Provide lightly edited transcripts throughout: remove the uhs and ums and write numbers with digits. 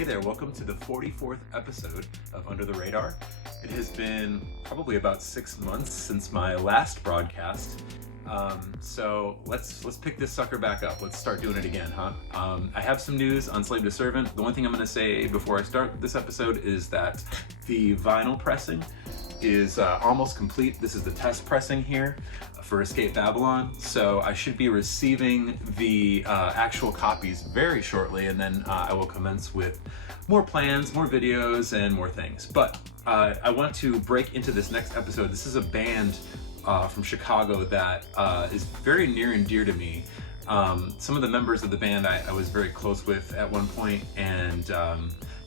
Hey there, welcome to the 44th episode of Under the Radar. It has been probably about 6 months since my last broadcast, so let's pick this sucker back up. Let's start doing it again, huh? I have some news on Slave to Servant. The one thing I'm going to say before I start this episode is that the vinyl pressing is almost complete. This is the test pressing here for Escape Babylon, so I should be receiving the actual copies very shortly, and then I will commence with more plans, more videos, and more things. But I want to break into this next episode. This is a band from Chicago that is very near and dear to me. Some of the members of the band I was very close with at one point, and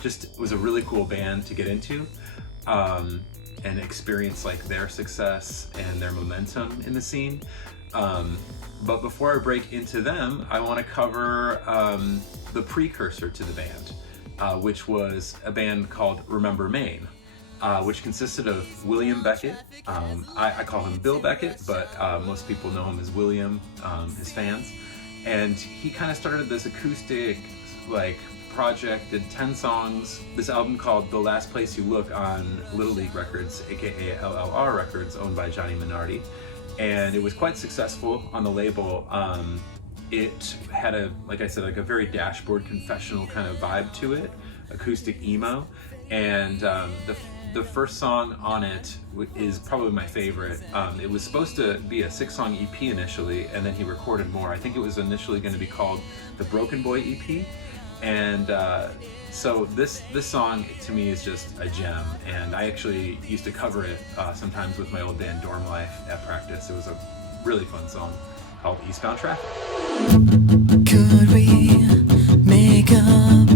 just was a really cool band to get into. And experience like their success and their momentum in the scene. But before I break into them, I want to cover the precursor to the band, which was a band called Remember Maine, which consisted of William Beckett. I call him Bill Beckett, but most people know him as William, his fans. And he kind of started this acoustic, project, did 10 songs. This album called The Last Place You Look on Little League Records, aka LLR Recordings, owned by Johnny Minardi. And it was quite successful on the label. It had a very dashboard confessional kind of vibe to it, acoustic emo. And the first song on it is probably my favorite. It was supposed to be a 6-song EP initially, and then he recorded more. I think it was initially going to be called the Broken Boy EP. And so this song to me is just a gem, and I actually used to cover it sometimes with my old band Dorm Life at practice. It was a really fun song called Eastbound Traffic. Could we make up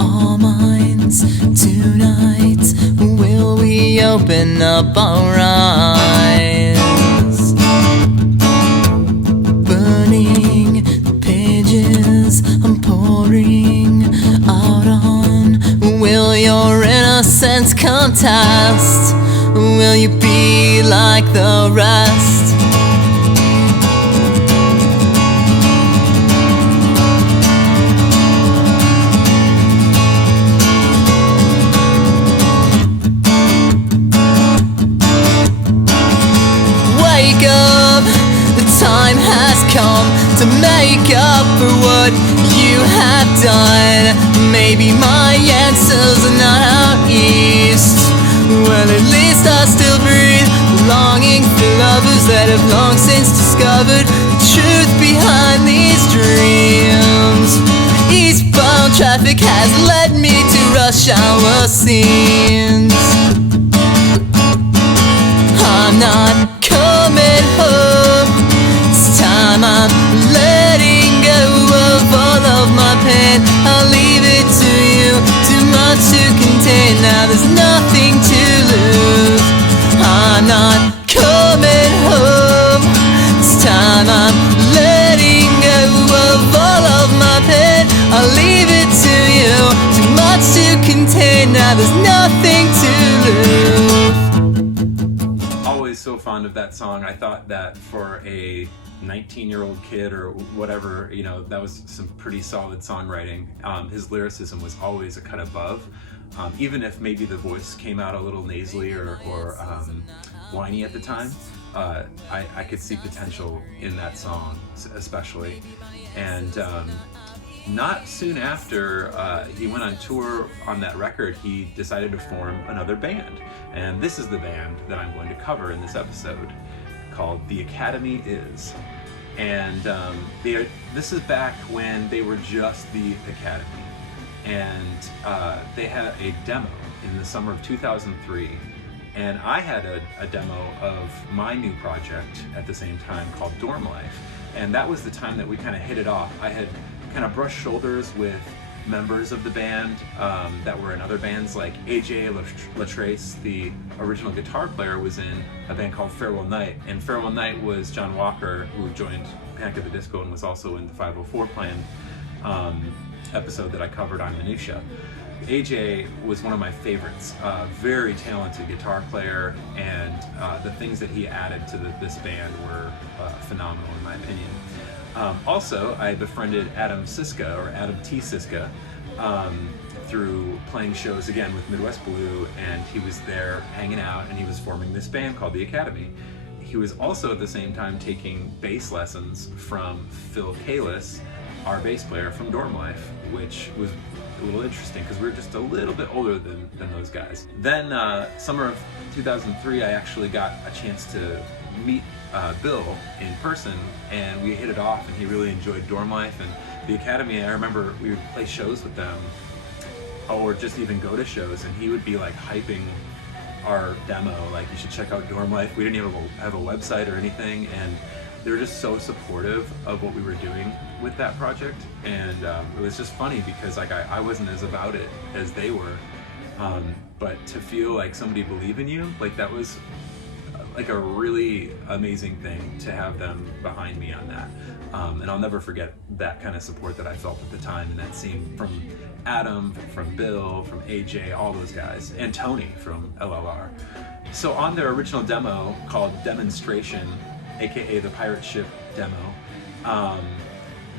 our minds tonight? Will we open up our eyes? Burning the pages I'm pouring out on. Will your innocence contest? Will you be like the rest? Wake up, the time has come to make up for what you have done. Maybe my answers are not out east. Well, at least I still breathe, longing for lovers that have long since discovered the truth behind these dreams. Eastbound traffic has led me to rush hour scenes. I'm not coming home. It's time I'm letting go of all of my pain. I'll leave it to you, too much to contain. Now there's nothing to lose. I'm not coming home. It's time I'm letting go of all of my pain. I'll leave it to you, too much to contain. Now there's nothing to lose. Always so fond of that song. I thought that for a 19-year-old kid or whatever, that was some pretty solid songwriting. His lyricism was always a cut above, even if maybe the voice came out a little nasally or whiny at the time. I could see potential in that song, especially. And not soon after he went on tour on that record, he decided to form another band. And this is the band that I'm going to cover in this episode, called The Academy Is. And this is back when they were just The Academy. And they had a demo in the summer of 2003. And I had a demo of my new project at the same time called Dorm Life. And that was the time that we kind of hit it off. I had kind of brushed shoulders with members of the band that were in other bands, like AJ Latrace, the original guitar player, was in a band called Farewell Night, and Farewell Night was John Walker, who joined Panic at the Disco and was also in the 504 Plan episode that I covered on Minutia. AJ was one of my favorites, very talented guitar player, and the things that he added to this band were phenomenal in my opinion. Also, I befriended Adam Siska, or Adam T. Siska, through playing shows again with Midwest Blue, and he was there hanging out, and he was forming this band called the Academy. He was also at the same time taking bass lessons from Phil Kalis, our bass player from Dorm Life, which was a little interesting because we were just a little bit older than those guys. Then summer of 2003, I actually got a chance to meet Bill in person, and we hit it off, and he really enjoyed Dorm Life and the Academy. I remember we would play shows with them, or just even go to shows, and he would be like hyping our demo, like, you should check out Dorm Life. We didn't even have a website or anything, and they were just so supportive of what we were doing with that project. And it was just funny because like I wasn't as about it as they were, but to feel like somebody believe in you, like that was like a really amazing thing to have them behind me on that. And I'll never forget that kind of support that I felt at the time, and that scene from Adam, from Bill, from AJ, all those guys, and Tony from LLR. So on their original demo called Demonstration, aka the Pirate Ship demo,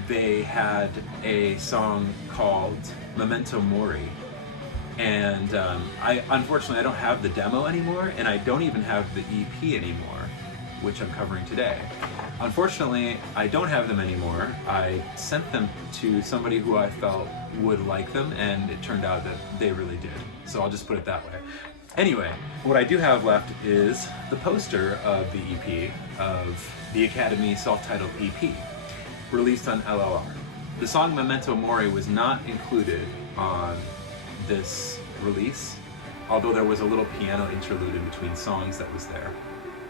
they had a song called Memento Mori. And unfortunately I don't have the demo anymore, and I don't even have the EP anymore, which I'm covering today. Unfortunately, I don't have them anymore. I sent them to somebody who I felt would like them, and it turned out that they really did. So I'll just put it that way. Anyway, what I do have left is the poster of the EP, of the Academy self-titled EP, released on LLR. The song Memento Mori was not included on this release, although there was a little piano interlude in between songs that was there.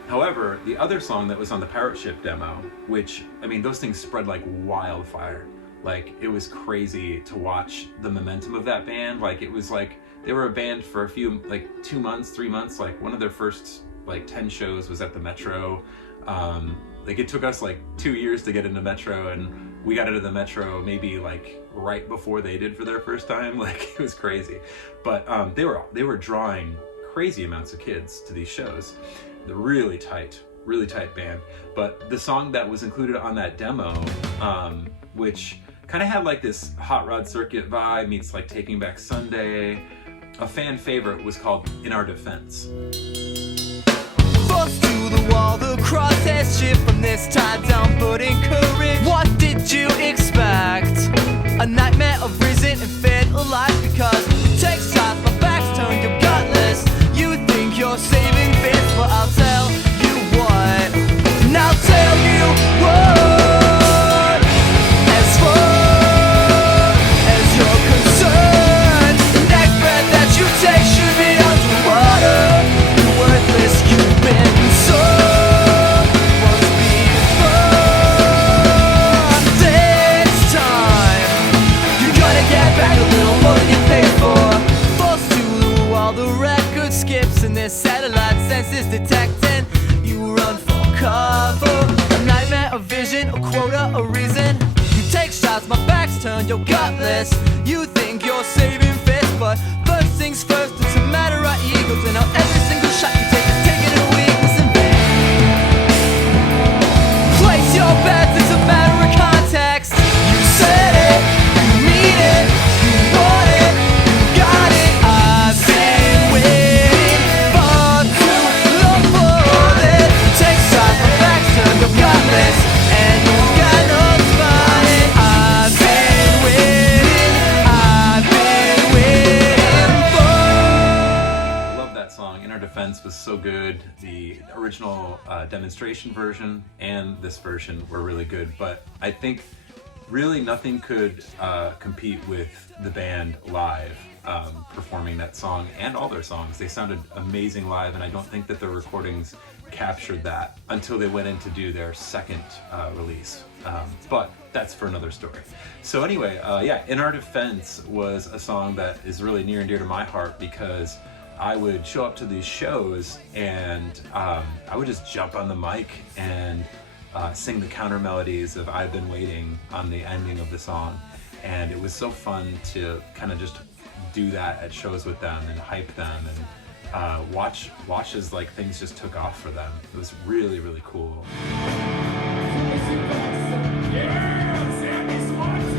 However, the other song that was on the Pirate Ship demo, which, I mean, those things spread like wildfire. Like, it was crazy to watch the momentum of that band. Like, it was like, they were a band for a few, like 2 months, 3 months. Like, one of their first, like, 10 shows was at the Metro. Like, it took us like 2 years to get into Metro, and we got into the Metro maybe like right before they did for their first time. Like, it was crazy. But they were drawing crazy amounts of kids to these shows. The really tight band. But the song that was included on that demo, which kind of had like this Hot Rod Circuit vibe meets like Taking Back Sunday, a fan favorite, was called In Our Defense. Forced to the wall, the crosshairs shift from this tied down but encouraged. What did you expect? A nightmare of reason and fed alive, because take shots, my back's turned, you're gutless. You think you're saving face, but I'll tell you what. And I'll tell you what. As far as you're concerned, the next breath that you take should be underwater. You're worthless, you've been so once before. This time, you're gonna get back a little more than you paid for. Forced to the wall, the record skips and their satellite senses detecting. You run for cover, a nightmare, a vision, a quota, a reason. You take shots, my back's turned, you're gutless. You think you're saving face, but first things first, it's a matter of egos. And now every single shot you take is taking a weakness in vain. Place your bets, it's a matter of context. You said it, you mean it, you want it, you got it. I've been waiting for too long for this. Take shots, my back's turned, you're gutless, and you got no spine. I've been waiting for. I love that song. In Our Defense was so good. The original demonstration version and this version were really good, but I think really nothing could compete with the band live performing that song and all their songs. They sounded amazing live, and I don't think that the recordings captured that until they went in to do their second release. But that's for another story. So anyway, yeah, In Our Defense was a song that is really near and dear to my heart, because I would show up to these shows and I would just jump on the mic and sing the counter melodies of I've Been Waiting on the ending of the song. And it was so fun to kind of just do that at shows with them and hype them and watch as like things just took off for them. It was really, really cool. Yeah, Sandy's watching.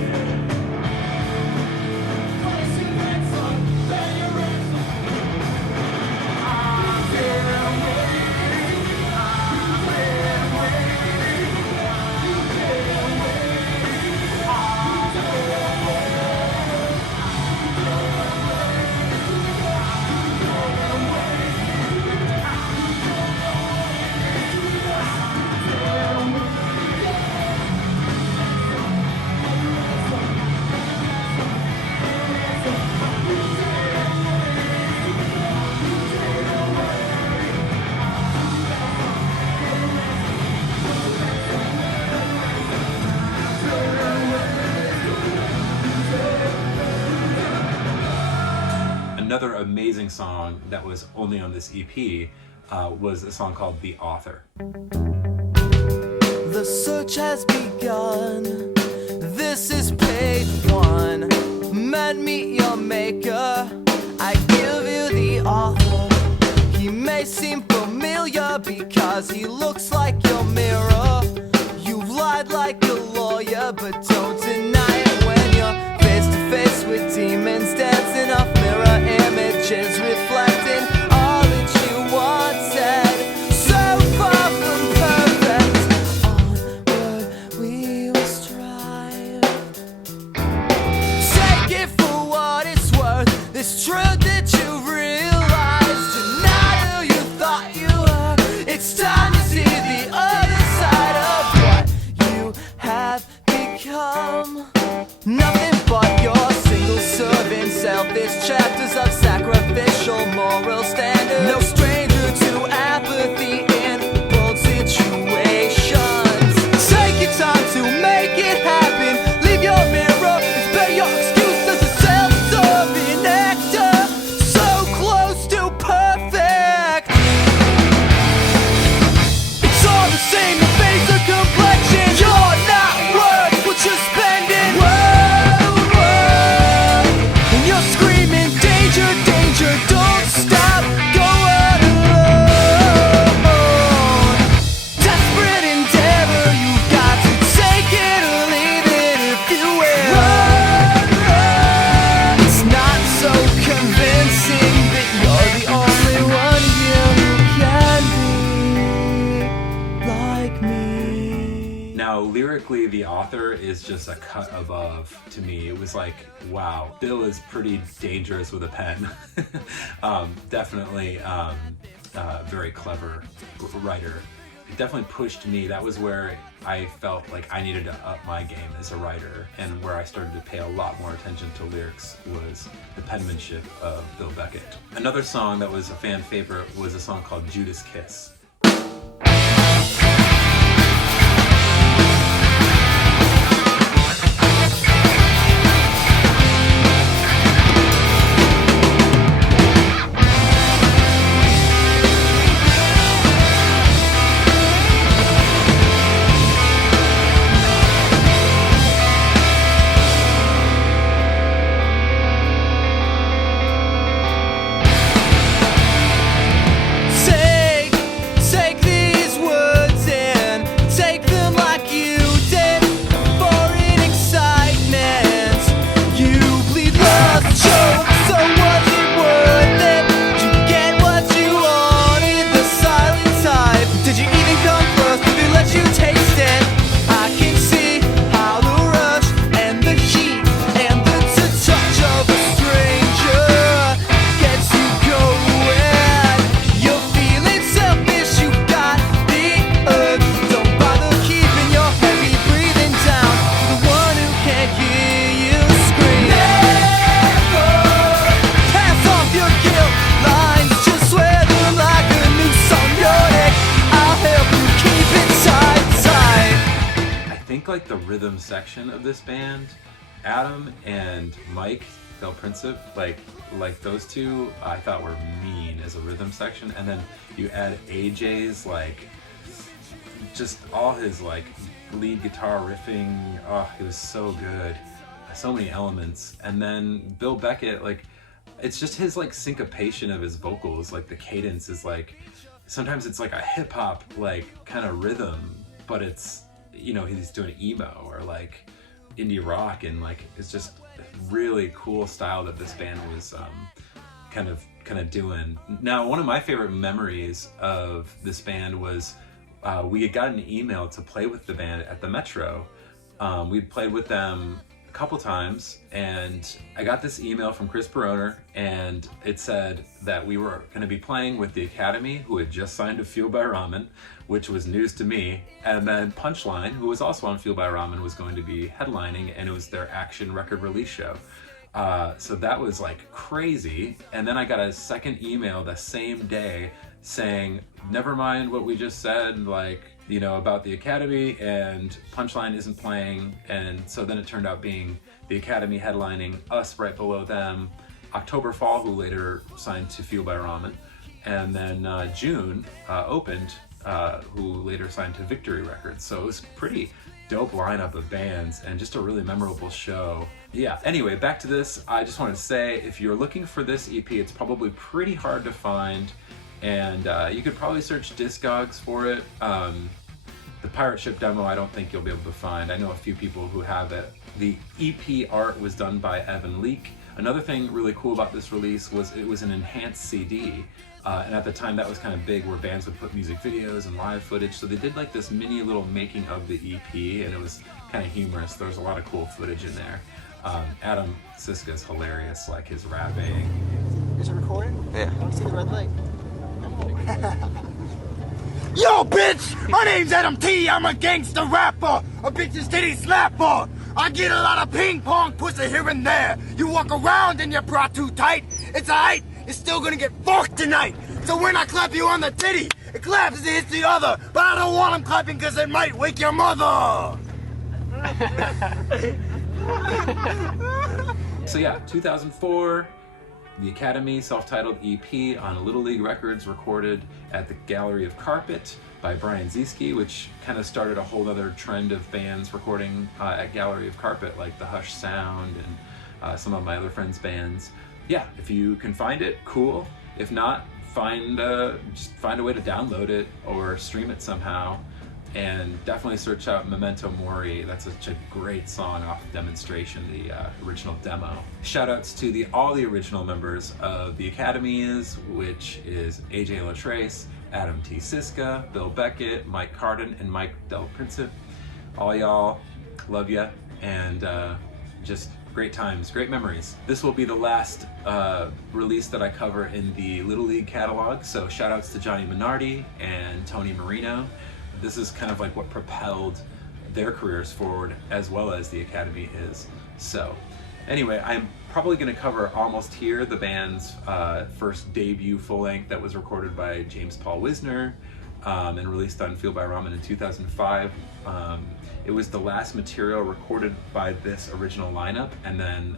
Another amazing song that was only on this EP was a song called The Author. The search has begun. This is page 1. Man, meet your maker. I give you the author. He may seem familiar because he looks like your mirror. You've lied like a lawyer, but don't deny it when you're face to face with demons dancing off mirror images, reflecting all that you wanted. So far from perfect, onward we will strive. Take it for what it's worth. This truth that you realized, you're not who you thought you were. It's time to see the other side of what you have become. Nothing but your single-serving, selfish chapters of sacrificial moral standards. No stranger to apathy in bold situations. Take your time to make it happen. Leave your mirror, spare your excuse as a self-serving actor. So close to perfect. It's all the same, the face or complexion. You're not worth what you're spending. And you're screaming, danger, danger, don't stop, go on alone. Desperate endeavor, you've got to take it or leave it if you will. It's not so convincing that you're the only one here who can be like me. Now, lyrically, The Author is just a cut above to me. It was like, wow, Bill is pretty dangerous with a pen. Definitely very clever writer. It definitely pushed me. That was where I felt like I needed to up my game as a writer, and where I started to pay a lot more attention to lyrics was the penmanship of Bill Beckett. Another song that was a fan favorite was a song called Judas Kiss. Take these words and take them like you did for an excitement. You bleed lost choke, so was it worth it? Did you get what you wanted, the silent type? Did you even come close? Did they let you taste it? I can see how the rush and the heat and the touch of a stranger gets you going. You're feeling selfish, you got the urge. Don't bother keeping your heavy breathing down to the one who can't hear you scream. Never pass off your guilt lines, just wear them like a noose on your neck. I'll help you keep it tight, tight. I think like the rhythm section of this band, Adam and Mike Del Principe, like those two I thought were mean as a rhythm section. And then you add AJ's like just all his like lead guitar riffing, oh, it was so good, so many elements. And then Bill Beckett, like it's just his like syncopation of his vocals, like the cadence is like sometimes it's like a hip hop like kind of rhythm, but it's, you know, he's doing emo or like indie rock, and like it's just really cool style that this band was kind of doing. Now, one of my favorite memories of this band was we had gotten an email to play with the band at the Metro. We'd played with them a couple times, and I got this email from Chris Baroner, and it said that we were going to be playing with the Academy, who had just signed to Fuel by Ramen, which was news to me, and then Punchline, who was also on Fuel by Ramen, was going to be headlining, and it was their Action record release show. So that was like crazy. And then I got a second email the same day saying, never mind what we just said, like, you know, about the Academy, and Punchline isn't playing. And so then it turned out being the Academy headlining, us right below them. October Fall, who later signed to Fuel by Ramen, and then June opened, who later signed to Victory Records. So it was pretty dope lineup of bands and just a really memorable show. Yeah, anyway, back to this. I just wanted to say, if you're looking for this EP, it's probably pretty hard to find, and you could probably search Discogs for it. The Pirate Ship demo, I don't think you'll be able to find. I know a few people who have it. The EP art was done by Evan Leake. Another thing really cool about this release was it was an enhanced CD. And at the time that was kind of big, where bands would put music videos and live footage. So they did like this mini little making of the EP, and it was kind of humorous. There was a lot of cool footage in there. Adam Siska's hilarious, like his rapping. Is it recording? Yeah. I want to see the red light. Yo, bitch! My name's Adam T. I'm a gangster rapper, a bitch's titty slapper. I get a lot of ping pong pussy here and there. You walk around in your bra too tight. It's alright, you're still gonna get fucked tonight. So when I clap you on the titty, it claps as it hits the other. But I don't want them clapping because it might wake your mother. So yeah, 2004, the Academy self-titled EP on Little League Records, recorded at the Gallery of Carpet by Brian Zieski, which kind of started a whole other trend of bands recording at Gallery of Carpet, like the Hush Sound and some of my other friends' bands. Yeah, if you can find it, cool. If not, just find a way to download it or stream it somehow. And definitely search out Memento Mori. That's such a great song off Demonstration, the original demo. Shoutouts to all the original members of the Academies, which is AJ Latrace, Adam T. Siska, Bill Beckett, Mike Carden, and Mike Del Principe. All y'all, love ya, and just great times, great memories. This will be the last release that I cover in the Little League catalog, so shoutouts to Johnny Minardi and Tony Marino. This is kind of like what propelled their careers forward, as well as the Academy is. So anyway, I'm probably going to cover Almost Here, the band's first debut full-length that was recorded by James Paul Wisner and released on Fuel by Ramen in 2005. It was the last material recorded by this original lineup, and then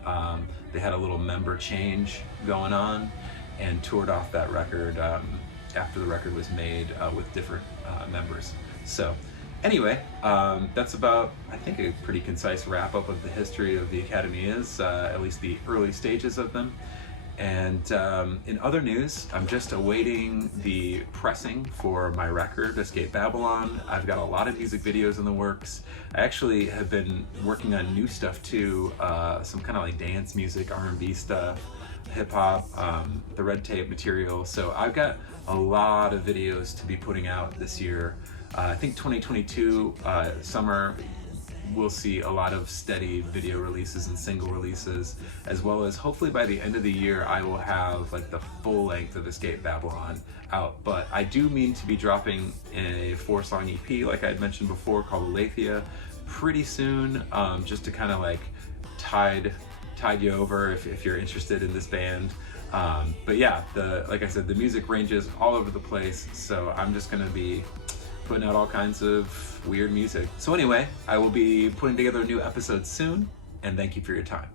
they had a little member change going on and toured off that record after the record was made with different members. So anyway, that's about, I think, a pretty concise wrap-up of the history of the Academy is, at least the early stages of them. And in other news, I'm just awaiting the pressing for my record, Escape Babylon. I've got a lot of music videos in the works. I actually have been working on new stuff too, some kind of like dance music, R&B stuff, hip-hop, the Red Tape material. So I've got a lot of videos to be putting out this year. I think 2022 summer we'll see a lot of steady video releases and single releases, as well as hopefully by the end of the year I will have like the full length of Escape Babylon out. But I do mean to be dropping a 4-song EP, like I had mentioned before, called Aletheia, pretty soon, just to kind of like tide you over if you're interested in this band. But yeah, like I said, the music ranges all over the place, so I'm just gonna be putting out all kinds of weird music. So anyway, I will be putting together a new episode soon, and thank you for your time.